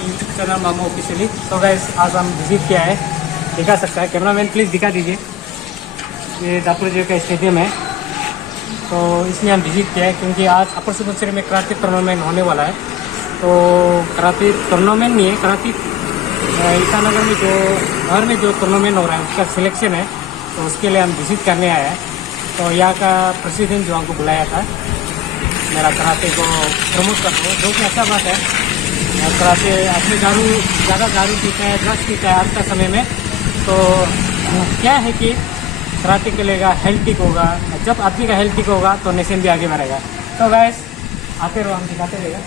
My YouTube channel मामू officially. तो guys आज हम विजिट किया है, दिखा सकता है कैमरामैन, प्लीज़ दिखा दीजिए। ये दापुर जी का स्टेडियम है, तो इसमें हम विजिट किया है क्योंकि आज अपर सुबनसिरी में कराटे टूर्नामेंट होने वाला है। तो कराटे टूर्नामेंट नहीं है, कराटे ईटानगर में जो घर में जो टूर्नामेंट हो रहा है उसका सिलेक्शन है, तो उसके लिए हम विजिट करने आए हैं। तो यहाँ का प्रेसिडेंट जो हमको बुलाया था मेरा कराटे को प्रमोट कर दो, जो कि अच्छा बात है। कराटे अपने ज़्यादा दारू पीता है, ड्रग्स पीता है आज का समय में, तो क्या है कि कराटे चलेगा, हेल्थ ठीक होगा। जब आदमी का हेल्थ ठीक होगा तो नेशन भी आगे बढ़ेगा। तो गाइस आते रहो, हम दिखाते रहेगा।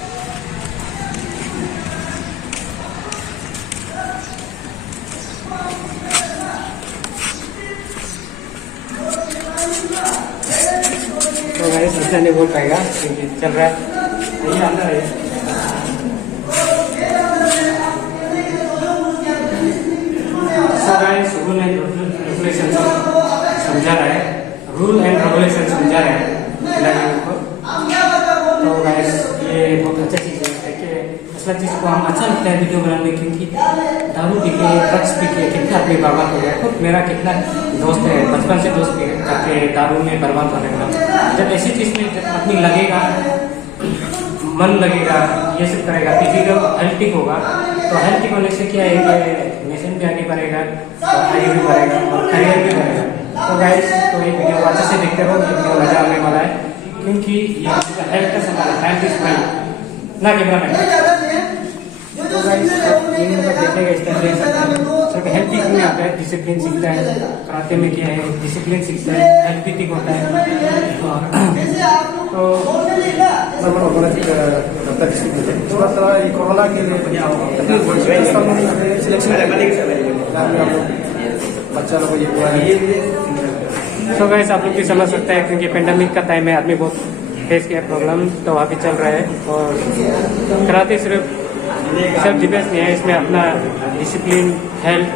तो गाइस ऐसा नहीं बोल पाएगा क्योंकि चल रहा है, यही अंदर है। रूल एंड रेगुलेशन समझा रहा है, रूल एंड रेगुलेशन समझा रहा है खिलाड़ियों को। तो गाइस ये बहुत अच्छा चीज़ है कि असला चीज़ को हम अच्छा लगता है वीडियो बनाने में, क्योंकि दारू पी के, ड्रग्स पी के कितना आदमी बर्बाद हो गया। खुद मेरा कितना दोस्त है, बचपन से दोस्त करके दारू में बर्बाद होने का। जब ऐसी चीज़ में जब आदमी लगेगा, मन लगेगा, ये सब करेगा, फिजिकल हेल्थ ठीक होगा, तो हेल्थ ठीक होने से क्या है कि नेशन भी आगे बढ़ेगा, आगे भी बढ़ेगा और करियर भी बढ़ेगा। तो गाइस तो ये वीडियो अच्छे से देखते रहो, ये वीडियो मजा आने वाला है क्योंकि ये हेल्थ का सवाल है, हेल्थ इज वेल्थ ना कैमरामैन। तो गाइस ये मतलब देखेगा इस तरह देख सकते हैं, सिर्फ हेल्थ ठीक नहीं आता है, डिसिप्लिन सीखता है। कराटे में क्या है, डिसिप्लिन सीखता है, हेल्थ भी ठीक होता है। तो कोरोना के लिए बच्चा लोग तो गाइस आप लोग भी समझ सकते हैं क्योंकि पेंडेमिक का टाइम है, आदमी बहुत फेस किया प्रॉब्लम, तो वहाँ भी चल रहा है। और कराटे सिर्फ सेल्फ डिफेंस नहीं है, इसमें अपना डिसिप्लिन, हेल्थ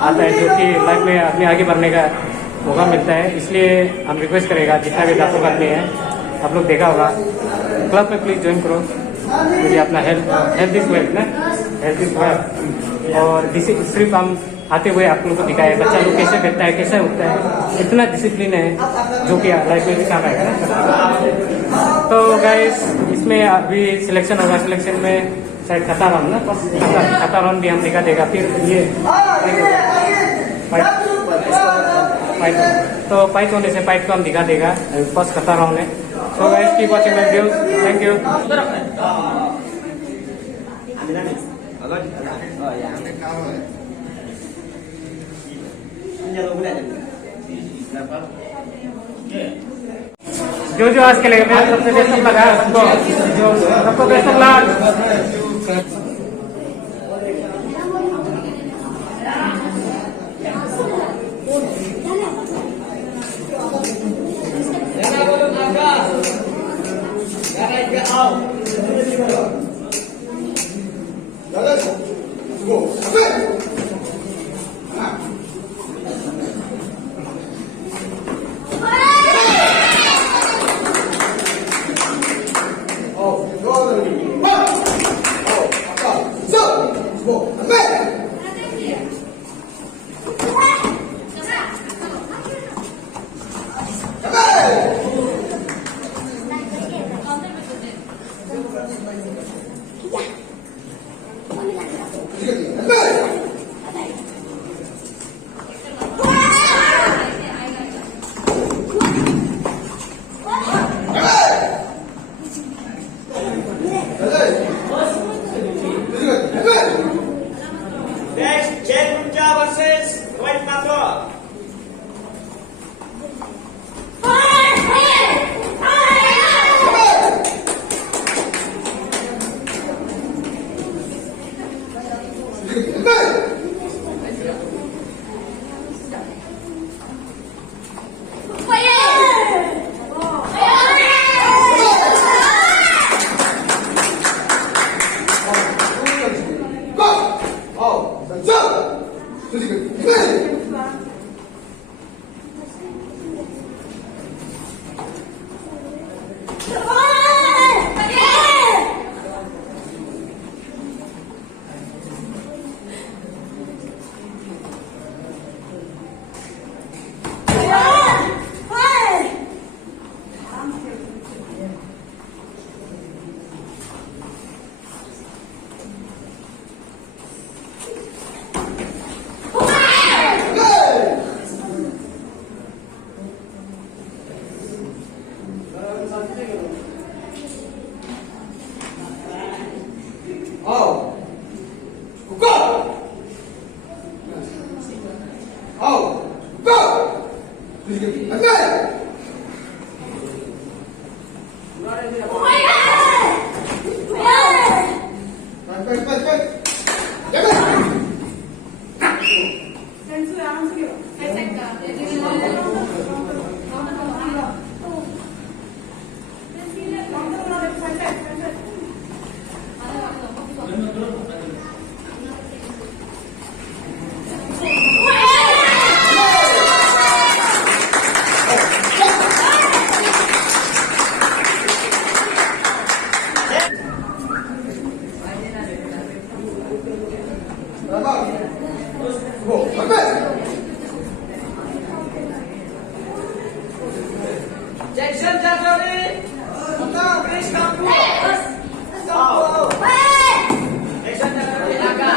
आता है, जो कि लाइफ में आदमी आगे बढ़ने का मौका मिलता है। इसलिए हम रिक्वेस्ट करेगा जितना भी दापुर आदमी है, आप लोग देखा होगा, क्लब में प्लीज़ ज्वाइन करो, क्योंकि अपना हेल्थ इज वेल्थ ना, हेल्थ इज वेल्थ। और सिर्फ हम आते हुए आप लोगों को दिखाए बच्चा लोग कैसे बैठता है, कैसे उठता है, इतना डिसिप्लिन है जो कि लाइफ में भी काम आएगा ना। तो गाइस इसमें अभी सिलेक्शन होगा, सिलेक्शन में शायद खता राउंड ना, खता राउंड भी हम दिखा देगा। फिर ये तो फाइट होने से फाइट को हम दिखा देगा, फर्स्ट खता राउंड है। So guys, keep watching my videos. Thank you. जो आज के लिए मेरा सबसे बेस्ट लगा सबको best of luck. Next, Jen Punja versus White Papa. Jackson January. Chris Kampu. Jackson January Aga.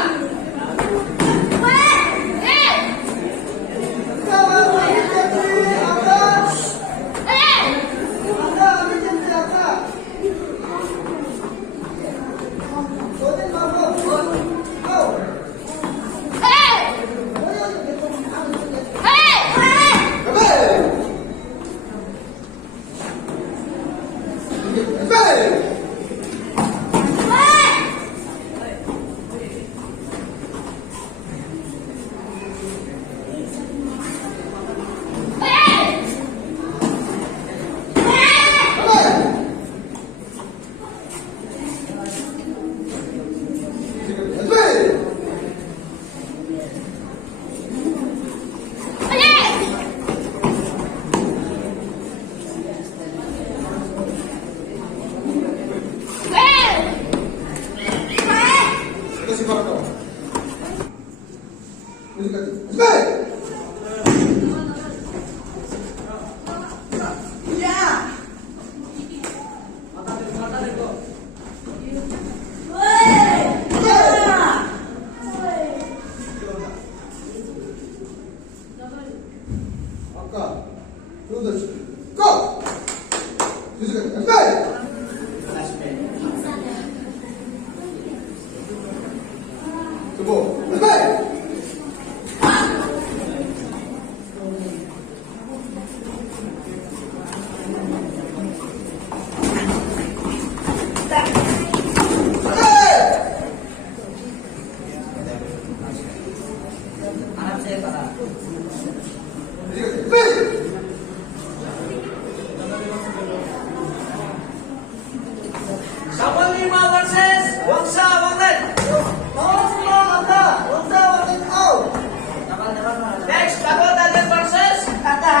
Samalima versus Wangsa Wanglet. Next, Lakota Aden versus Lakota.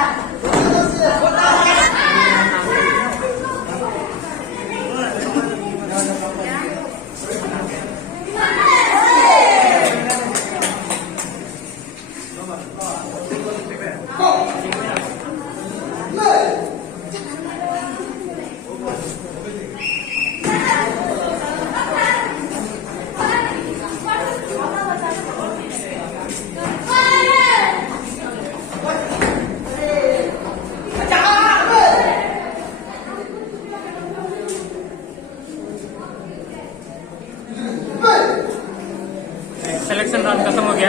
Selection round खत्म हो गया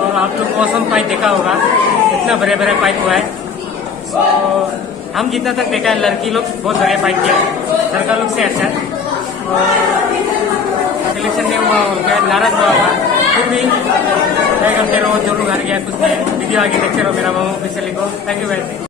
और आप लोग मौसम पाइप देखा होगा, इतना बड़े बड़े पाइप हुआ है। तो हम जितना तक देखा है लड़की लोग बहुत बड़े पाइप किया, लड़का लोग से अच्छा। और सिलेक्शन नहीं हुआ होगा, नाराज हुआ होगा, फिर भी क्या करते रहो, जो लोग हार गया कुछ नहीं, वीडियो आगे देखते रहो मेरा मामा ऑफिशियल को। Thank you very much.